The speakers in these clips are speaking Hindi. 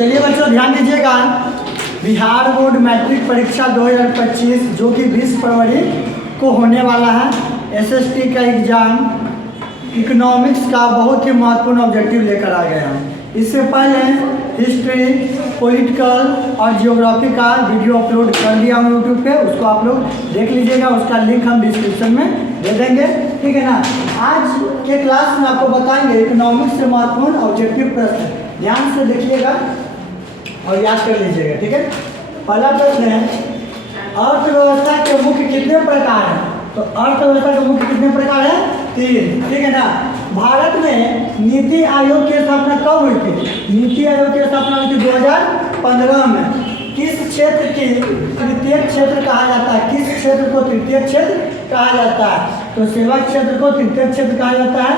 चलिए बच्चों ध्यान दीजिएगा, बिहार बोर्ड मैट्रिक परीक्षा 2025 जो कि 20 फरवरी को होने वाला है, एसएसटी का एग्ज़ाम इकोनॉमिक्स का बहुत ही महत्वपूर्ण ऑब्जेक्टिव लेकर आ गया है। इससे पहले हिस्ट्री, पॉलिटिकल और जियोग्राफी का वीडियो अपलोड कर दिया हम यूट्यूब पे, उसको आप लोग देख लीजिएगा, उसका लिंक हम डिस्क्रिप्शन में दे देंगे, ठीक है ना। आज के क्लास में आपको बताएंगे इकोनॉमिक्स से महत्वपूर्ण ऑब्जेक्टिव प्रश्न, ध्यान से देखिएगा और याद कर लीजिएगा, ठीक है। पहला प्रश्न है, अर्थव्यवस्था के मुख्य कितने प्रकार हैं? तो अर्थव्यवस्था के मुख्य कितने प्रकार है? 3, ठीक है ना। भारत में नीति आयोग की स्थापना कब हुई थी? नीति आयोग की स्थापना हुई थी 2015 में। किस क्षेत्र की तृतीय क्षेत्र कहा जाता है? किस क्षेत्र को तृतीय क्षेत्र कहा जाता है? तो सेवा क्षेत्र को तृतीय क्षेत्र कहा जाता है।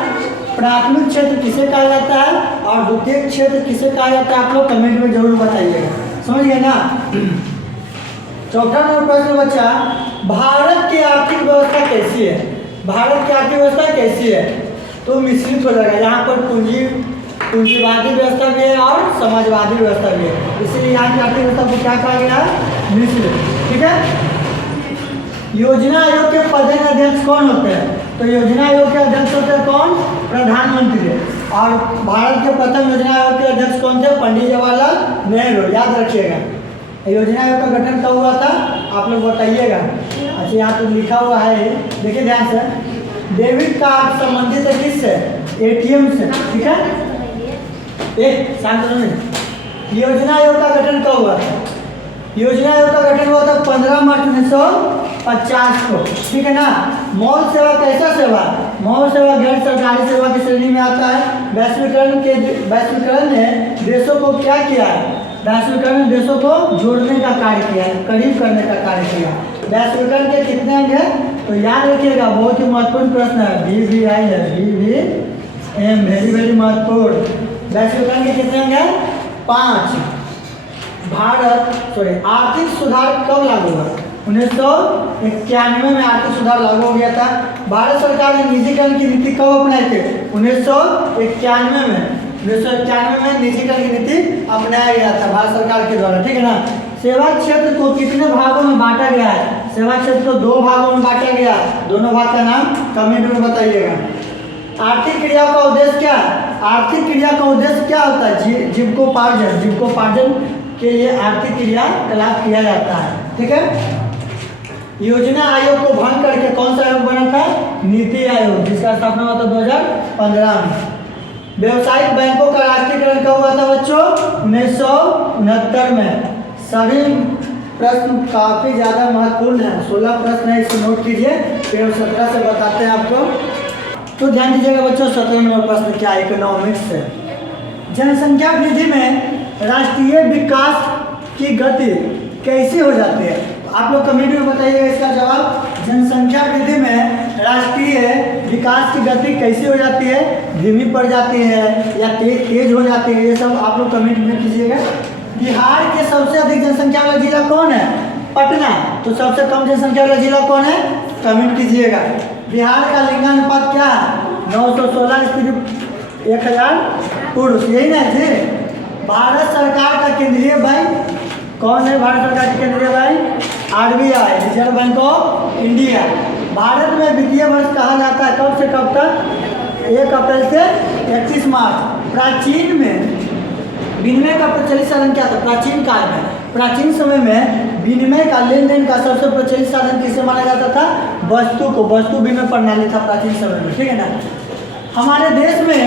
प्राथमिक क्षेत्र किसे कहा जाता है और द्वितीय क्षेत्र किसे कहा जाता है? आप लोग कमेंट में जरूर बताइएगा, समझ गए ना। चौथा नंबर प्रश्न बच्चा, भारत की आर्थिक व्यवस्था कैसी है? भारत की आर्थिक व्यवस्था कैसी है? तो मिश्रित हो जाएगा, यहाँ पर पूंजीवादी व्यवस्था भी है और समाजवादी व्यवस्था भी है, इसलिए यहाँ की आर्थिक व्यवस्था को क्या कहा गया है? मिश्रित, ठीक है। योजना आयोग के प्रधान अध्यक्ष कौन होते हैं? तो योजना आयोग के अध्यक्ष होते हैं कौन? प्रधानमंत्री। और भारत के प्रथम योजना आयोग के अध्यक्ष कौन थे? पंडित जवाहरलाल नेहरू, याद रखिएगा। योजना आयोग का गठन कब हुआ था? आप लोग बताइएगा। अच्छा यहाँ पर लिखा हुआ है, देखिए ध्यान से, डेबिट कार्ड संबंधित है किससे? एटीएम से, ठीक है। शांत रहिए। योजना आयोग का गठन कब हुआ था? योजना आयोग का गठन हुआ था 15 मार्च 1950 को, ठीक है ना। मॉल सेवा कैसा सेवा? मॉल सेवा गैर सरकारी सेवा की श्रेणी में आता है। वैश्वीकरण ने देशों को क्या किया है? वैश्वीकरण ने देशों को जोड़ने का कार्य किया है, करीब करने का कार्य किया। वैश्वीकरण के कितने अंग हैं? तो याद रखिएगा, बहुत ही महत्वपूर्ण प्रश्न है, VVI है, VVM, वेरी महत्वपूर्ण। वैश्वीकरण के कितने अंग हैं? 5। आर्थिक सुधार कब लागू हुआ? 1991 में आर्थिक सुधार लागू हो गया था। भारत सरकार ने निजीकरण की नीति कब अपनाई थी? 1991 में। 1991 में निजीकरण की नीति अपनाया गया था भारत सरकार के द्वारा, ठीक है ना। सेवा क्षेत्र को कितने भागों में बांटा गया है? सेवा क्षेत्र को 2 भागों में बांटा गया, दोनों भाग का नाम कमेंट में बताइएगा। आर्थिक क्रिया का उद्देश्य क्या है? आर्थिक क्रिया का उद्देश्य क्या होता है? जीविकोपार्जन के लिए आर्थिक क्रियाकलाप किया जाता है, ठीक है। योजना आयोग को भंग करके कौन सा आयोग बना था? नीति आयोग, जिसका स्थापना हुआ था 2015 में। व्यावसायिक बैंकों का राष्ट्रीयकरण कब हुआ था बच्चों? 1969 में। सभी प्रश्न काफी ज्यादा महत्वपूर्ण है, 16 प्रश्न है, इसे नोट कीजिए, फिर 17 से बताते हैं आपको। तो ध्यान दीजिएगा बच्चों, 17 नंबर प्रश्न क्या? इकोनॉमिक्स से। जनसंख्या वृद्धि में राष्ट्रीय विकास की गति कैसी हो जाती है? आप लोग कमेंट में बताइएगा इसका जवाब। जनसंख्या वृद्धि में राष्ट्रीय विकास की गति कैसी हो जाती है? धीमी पड़ जाती है या तेज हो जाती है? ये सब आप लोग कमेंट में कीजिएगा। बिहार के सबसे अधिक जनसंख्या वाला जिला कौन है? पटना। तो सबसे कम जनसंख्या वाला जिला कौन है? कमेंट कीजिएगा। बिहार का लिंगानुपात क्या है? 916 स्त्री 1000 पुरुष, यही ना थे। भारत सरकार का केंद्रीय बैंक कौन है? भारत सरकार का केंद्रीय bank RBI, reserve bank of India. Bharat में वित्तीय वर्ष कहा जाता है कब से कब तक? 1 अप्रैल से 31 मार्च। प्राचीन में विनिमय का प्रचलित साधन क्या था? प्राचीन काल में, प्राचीन समय में विनिमय का, लेन देन का सबसे प्रचलित साधन किसे माना जाता था? वस्तु को, वस्तु विनिमय प्रणाली था प्राचीन समय में, ठीक है ना। हमारे देश में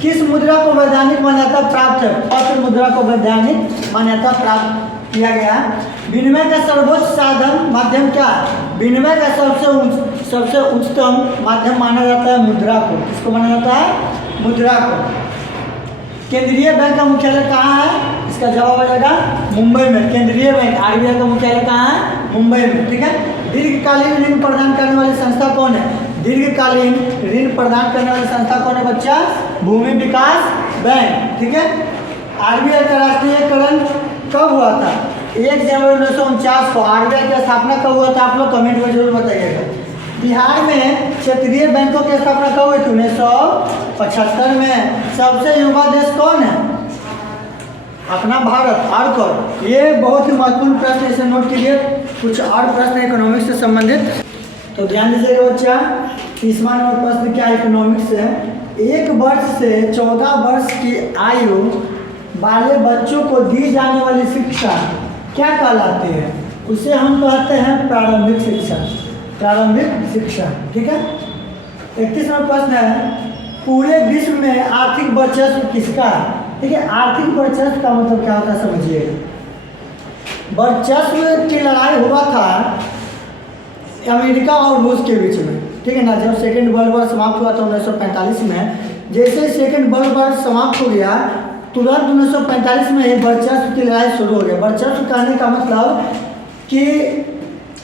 किस मुद्रा को वैधानिक मान्यता प्राप्त है? पत्र मुद्रा को वैधानिक मान्यता प्राप्त किया गया। विनिमय का सर्वोच्च साधन माध्यम क्या है? विनिमय का सबसे उच्चतम माध्यम माना जाता है मुद्रा को। किसको माना जाता है? मुद्रा को। केंद्रीय बैंक का मुख्यालय कहाँ है? इसका जवाब हो जाएगा मुंबई में। केंद्रीय बैंक RBI का मुख्यालय कहाँ है? मुंबई में, ठीक है। दीर्घकालीन ऋण प्रदान करने वाली संस्था कौन है? दीर्घकालीन ऋण प्रदान करने वाली संस्था कौन है बच्चा? भूमि विकास बैंक, ठीक है। RBI का राष्ट्रीयकरण कब हुआ था? 1 जनवरी 1949 को। RBI की स्थापना कब हुआ था? आप लोग कमेंट में जरूर बताइएगा। बिहार में क्षेत्रीय बैंकों की स्थापना कब हुई थी? 1975 में। सबसे युवा देश कौन है? अपना भारत और कौन। ये बहुत ही महत्वपूर्ण प्रश्न, इसे नोट कीजिए। कुछ और प्रश्न इकोनॉमिक्स से संबंधित तो ध्यान दीजिएगा बच्चा। 30वां नंबर प्रश्न क्या इकोनॉमिक्स से, 1 वर्ष से 14 वर्ष की आयु वाले बच्चों को दी जाने वाली शिक्षा क्या कहलाती है? उसे हम कहते हैं प्रारंभिक शिक्षा। प्रारंभिक शिक्षा, ठीक है। 31वां प्रश्न है, पूरे विश्व में आर्थिक वर्चस्व किसका है? ठीक है, आर्थिक वर्चस्व का मतलब क्या होता है समझिए। वर्चस्व की लड़ाई हुआ था अमेरिका और रूस के बीच में, ठीक है ना। जब सेकेंड वर्ल्ड वॉर समाप्त हुआ था 1945 में, जैसे सेकेंड वर्ल्ड वॉर समाप्त हो गया तुरंत 1945 में ही वर्चस्व की लड़ाई शुरू हो गई। वर्चस्व कहने का मतलब कि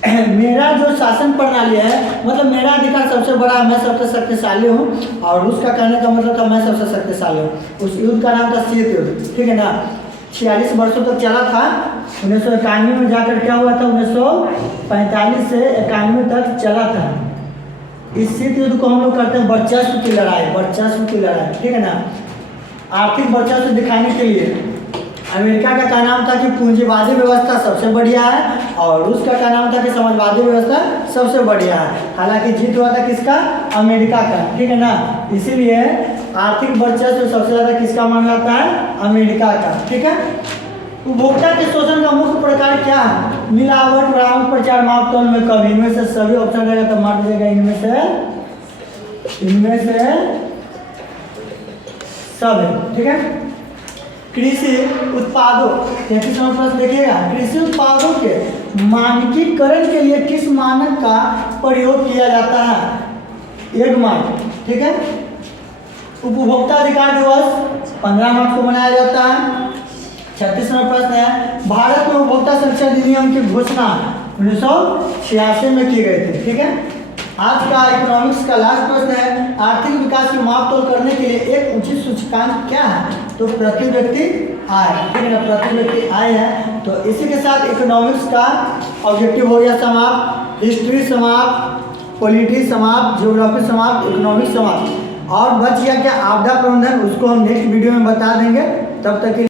मेरा जो शासन प्रणाली है, मतलब मेरा अधिकार सबसे बड़ा है, मैं सबसे शक्तिशाली हूँ। और उसका कहने का मतलब था मैं सबसे शक्तिशाली हूँ। उस युद्ध का नाम था शीत युद्ध, ठीक है ना। 46 वर्षों तक चला था। 1991 में जाकर क्या हुआ था, 1945 से 91 तक चला था। इस शीत युद्ध को हम लोग कहते हैं वर्चस्व की लड़ाई। वर्चस्व की लड़ाई, ठीक है ना। आर्थिक वर्चस्व दिखाने के लिए अमेरिका का क्या नाम था कि पूंजीवादी व्यवस्था सबसे बढ़िया है, और रूस का क्या नाम था कि समाजवादी व्यवस्था सबसे बढ़िया है। हालांकि जीत हुआ था किसका? अमेरिका का, ठीक है ना। इसीलिए आर्थिक वर्चस्व सबसे ज़्यादा किसका माना जाता है? अमेरिका का, ठीक है। उपभोक्ता के शोषण का मुख्य प्रकार क्या है? मिलावट, बरामद, प्रचार, मापतौल में कमी। इनमें से सभी ऑप्शन रहेगा तो मान लीजिएगा इनमें से सब है, ठीक है। कृषि उत्पादों, 33वां प्रश्न देखिएगा, कृषि उत्पादों के मानकीकरण के लिए किस मानक का प्रयोग किया जाता है? एग मार्क, ठीक है। उपभोक्ता अधिकार दिवस 15 मार्च को मनाया जाता है। 36वां प्रश्न है, भारत में उपभोक्ता सुरक्षा अधिनियम की घोषणा 1986 में की गई थी, ठीक है। आज का इकोनॉमिक्स का लास्ट प्रश्न है, आर्थिक विकास की मापतोल करने के लिए एक उचित सूचकांक क्या है? तो प्रति व्यक्ति आय, ठीक है ना। प्रति व्यक्ति आय है। तो इसी के साथ इकोनॉमिक्स का ऑब्जेक्टिव हो गया समाप्त, हिस्ट्री समाप्त, पॉलिटी समाप्त, ज्योग्राफी समाप्त, इकोनॉमिक्स समाप्त। और बच गया क्या? आपदा प्रबंधन, उसको हम नेक्स्ट वीडियो में बता देंगे। तब तक